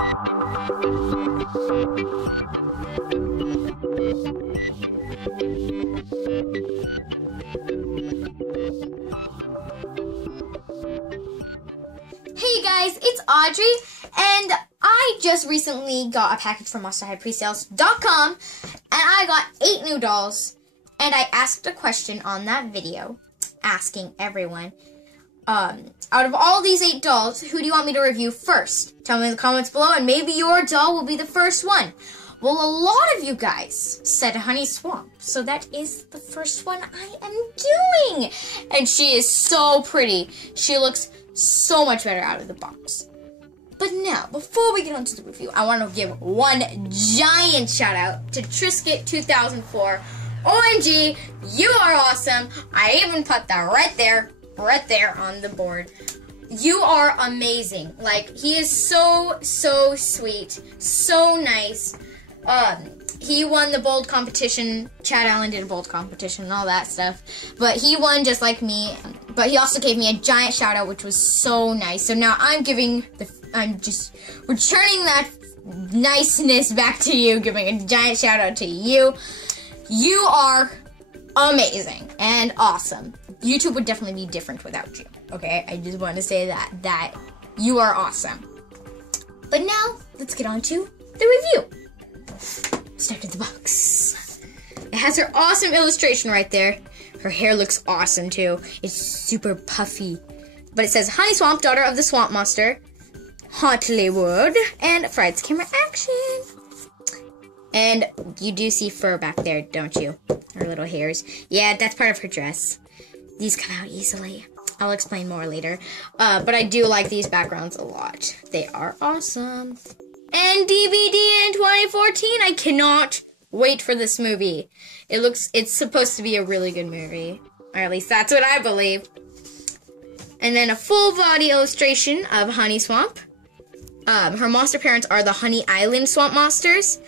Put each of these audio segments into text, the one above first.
Hey guys, it's Audrey, and I just recently got a package from MonsterHighPresales.com, and I got 8 new dolls, and I asked a question on that video, asking everyone, out of all these 8 dolls, who do you want me to review first? Tell me in the comments below, and maybe your doll will be the first one. Well, a lot of you guys said Honey Swamp, so that is the first one I am doing, and she is so pretty. She looks so much better out of the box. But now, before we get on to the review, I want to give one giant shout out to Trisket 2004. OMG, you are awesome. I even put that right there on the board. You are amazing. Like, he is so sweet, so nice. He won the bold competition. Chad Allen did a bold competition and all that stuff. But he won just like me. But he also gave me a giant shout out, which was so nice. So now I'm just returning that niceness back to you, giving a giant shout out to you. You are amazing and awesome. YouTube would definitely be different without you. Okay, I just want to say that you are awesome. But now let's get on to the review. Start with the box. It has her awesome illustration right there. Her hair looks awesome too. It's super puffy. But it says Honey Swamp, daughter of the Swamp Monster, Hollywood, and Frights camera action. And you do see fur back there, don't you? Her little hairs. Yeah, that's part of her dress. These come out easily. I'll explain more later. But I do like these backgrounds a lot. They are awesome. And DVD in 2014. I cannot wait for this movie. It's supposed to be a really good movie. Or at least that's what I believe. And then a full body illustration of Honey Swamp. Her monster parents are the Honey Island Swamp Monsters.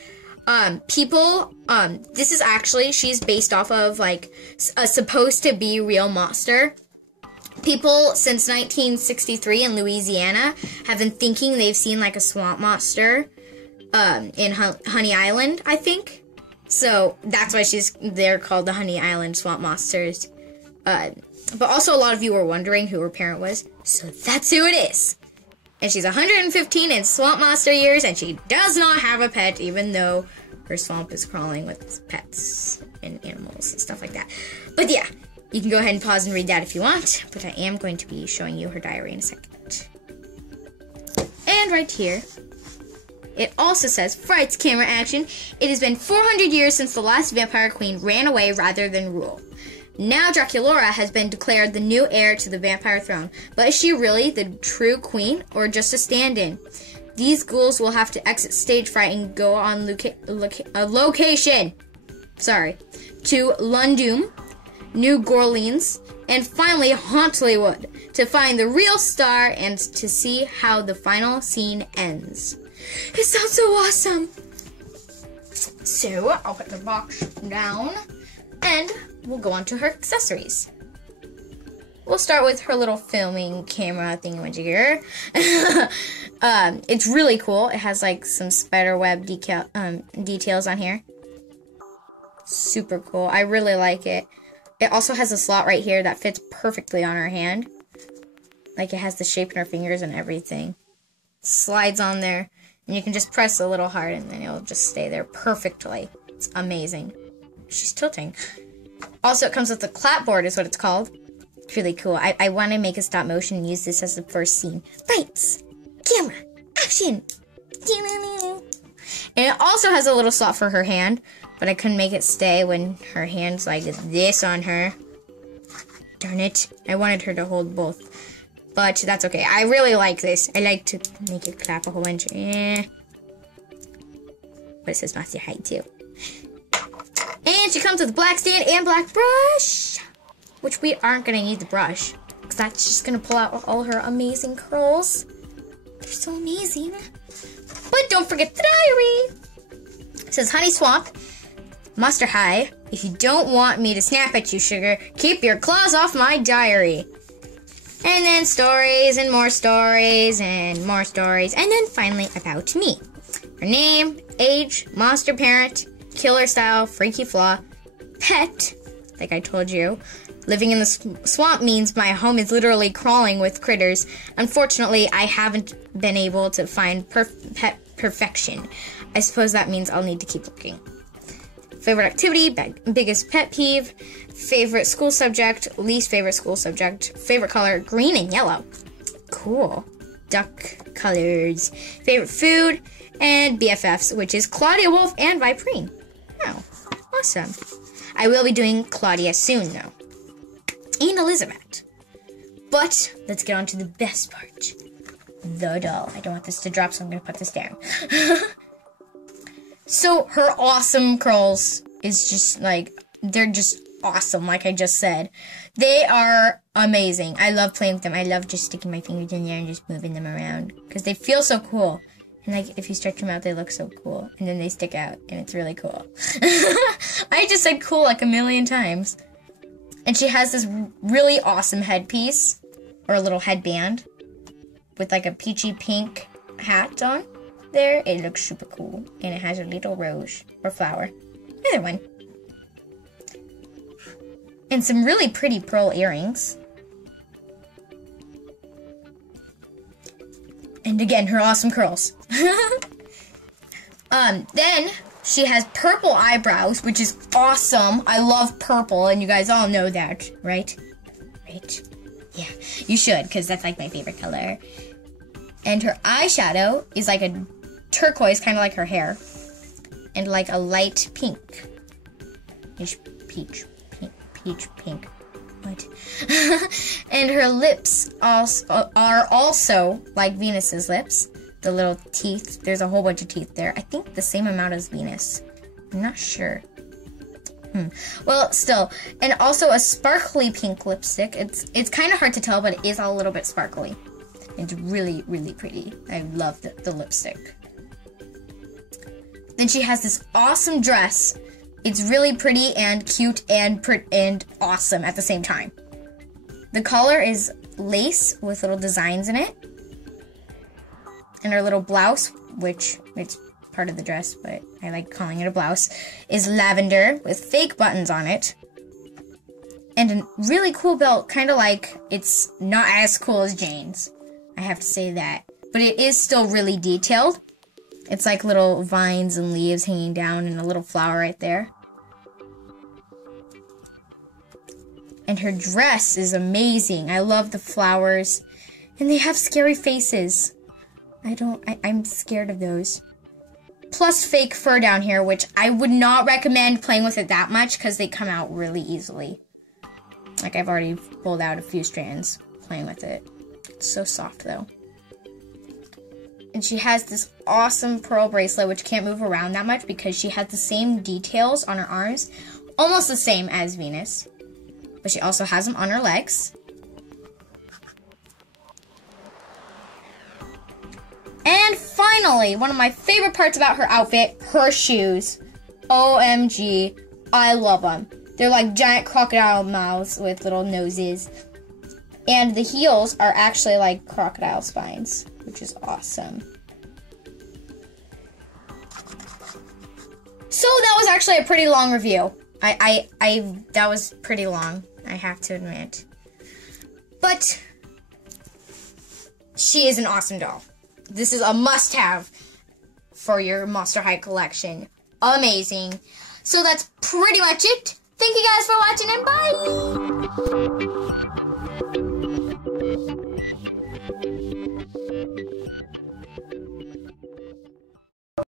This is actually, she's based off of like a supposed to be real monster. People since 1963 in Louisiana have been thinking they've seen like a swamp monster in Honey Island, I think. So that's why they're called the Honey Island Swamp Monsters. But also a lot of you were wondering who her parent was. So that's who it is. And she's 115 in swamp monster years, and she does not have a pet, even though her swamp is crawling with pets and animals and stuff like that. But yeah. You can go ahead and pause and read that if you want, but I am going to be showing you her diary in a second. And right here, it also says, Frights camera action. It has been 400 years since the last vampire queen ran away rather than rule. Now Draculaura has been declared the new heir to the vampire throne. But is she really the true queen, or just a stand-in? These ghouls will have to exit stage fright and go on location. To London, New Orleans, and finally Hollywood to find the real star and to see how the final scene ends. It sounds so awesome! So, I'll put the box down, and we'll go on to her accessories. We'll start with her little filming camera thingamajigger. It's really cool. It has like some spiderweb details on here. Super cool. I really like it. It also has a slot right here that fits perfectly on her hand. Like, it has the shape in her fingers and everything. Slides on there, and you can just press a little hard, and then it'll just stay there perfectly. It's amazing. She's tilting. Also, it comes with a clapboard, is what it's called. It's really cool. I want to make a stop motion and use this as the first scene. Frights! Camera! Action! And it also has a little slot for her hand. But I couldn't make it stay when her hand's like this on her. Darn it. I wanted her to hold both. But that's okay. I really like this. I like to make it clap a whole bunch. But it says Monster High too. And she comes with a black stand and black brush. Which we aren't going to need the brush. Because that's just going to pull out all her amazing curls. They're so amazing. But don't forget the diary. It says Honey Swamp. Monster High, if you don't want me to snap at you, sugar, keep your claws off my diary. And then stories and more stories and more stories. And then finally about me. Her name, age, monster parent, killer style, freaky flaw, pet, like I told you. Living in the swamp means my home is literally crawling with critters. Unfortunately, I haven't been able to find pet perfection. I suppose that means I'll need to keep looking. Favorite activity, biggest pet peeve, favorite school subject, least favorite school subject, favorite color, green and yellow. Cool. Duck colors. Favorite food, and BFFs, which is Claudia Wolf and Viprine. Oh, awesome. I will be doing Claudia soon, though. And Elizabeth. But let's get on to the best part. The doll. I don't want this to drop, so I'm going to put this down. So her awesome curls is just like, they're just awesome, like I just said. They are amazing. I love playing with them. I love just sticking my fingers in there and just moving them around. Because they feel so cool. And like, if you stretch them out, they look so cool. And then they stick out, and it's really cool. I just said cool like a million times. And she has this really awesome headpiece, or a little headband, with like a peachy pink hat on there. It looks super cool. And it has a little rose, or flower. Either one. And some really pretty pearl earrings. And again, her awesome curls. Then she has purple eyebrows, which is awesome. I love purple, and you guys all know that, right? Right? Yeah, you should, because that's like my favorite color. And her eyeshadow is like a turquoise, kind of like her hair. And like a light pink. Peach pink. What? And her lips are also like Venus's lips. The little teeth. There's a whole bunch of teeth there. I think the same amount as Venus. I'm not sure. Well, still. And also a sparkly pink lipstick. It's kind of hard to tell, but it is a little bit sparkly. It's really, really pretty. I love the lipstick. Then she has this awesome dress. It's really pretty and cute and awesome at the same time. The collar is lace with little designs in it. And her little blouse, which it's part of the dress, but I like calling it a blouse, is lavender with fake buttons on it. And a really cool belt, kind of like, it's not as cool as Jane's. I have to say that. But it is still really detailed. It's like little vines and leaves hanging down and a little flower right there. And her dress is amazing. I love the flowers. And they have scary faces. I'm scared of those. Plus fake fur down here, which I would not recommend playing with it that much because they come out really easily. Like, I've already pulled out a few strands playing with it. It's so soft, though. And she has this awesome pearl bracelet, which can't move around that much because she has the same details on her arms. Almost the same as Venus. But she also has them on her legs. And finally, one of my favorite parts about her outfit, her shoes. OMG, I love them. They're like giant crocodile mouths with little noses. And the heels are actually like crocodile spines, which is awesome. So that was actually a pretty long review. That was pretty long, I have to admit. But she is an awesome doll. This is a must-have for your Monster High collection. Amazing. So that's pretty much it. Thank you guys for watching, and bye!